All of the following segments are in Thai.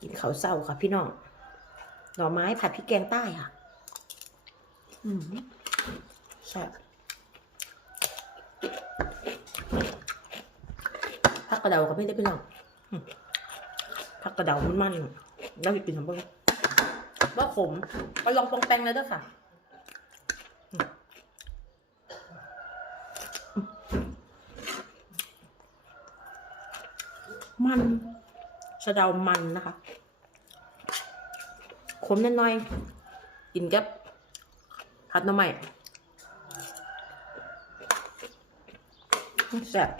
กินข้าวเศร้าค่ะ พี่น้อง หน่อไม้ผัดพริกแกงใต้ค่ะ อืมแซ่บผักกระเดาค่ะพี่ได้พี่น้องผักกระเดามันมันๆแล้วกินทำบ้างว่าขมก็ลองปองแปงเลยด้อค่ะมัน สะเดามันนะคะ ขมนิดหน่อย กินกับผัดหน่อไม้แซ่บ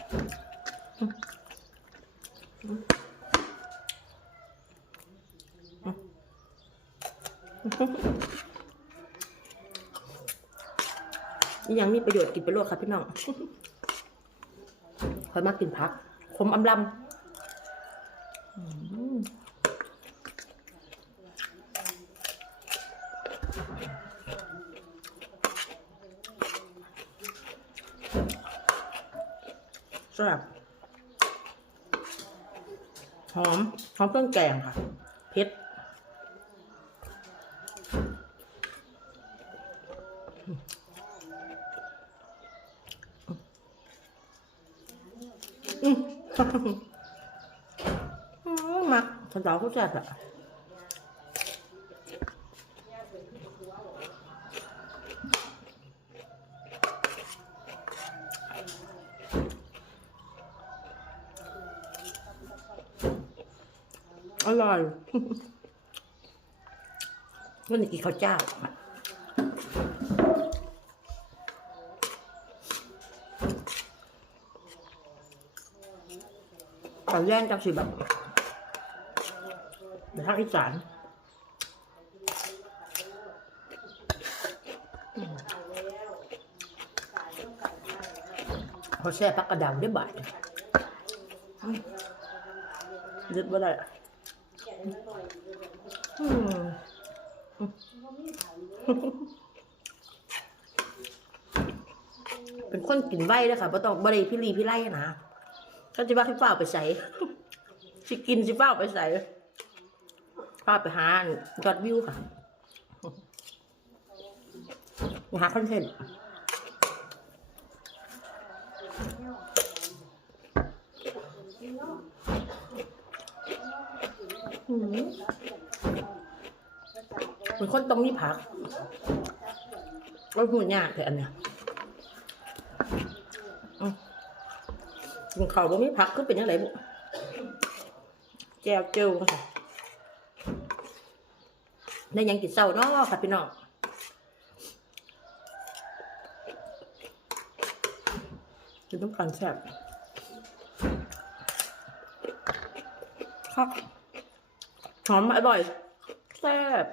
ยังมีประโยชน์กินไปโลดค่ะพี่น้องคอยมากินพัก ขมอำลำ แซ่บหอม หอมเครื่องแกงค่ะเผ็ดอืม มักฉันดาวเขาแซ่บอะอร่อยวันนี้กินข้าวเจ้าตอนแรกจังสิแบบ ในภาคอีสานเขาแช่พักกระดาได้บ่ายยึดว่าได้เป็นคนกินไว้เลยค่ะบ่ต้องบริพี่ลีพี่ไล่นะก็จะว่าให้เฝ้าไปใส่สิกินสิเฝ้าไปใส่ เฝ้าไปหายอดวิวค่ะหาคอนเทนต์อืมเป็นคนต้องมีผักก็หูยากแต่อันเนี้ยอืมกินข้าวบ่มีผักคือเป็นยังไงบุแจวเจียวค่ะ ได้ยังกินเศร้าเนาะค่ะพี่น้องกินต้องการแซ่บครับหอมอร่อยแซ่บ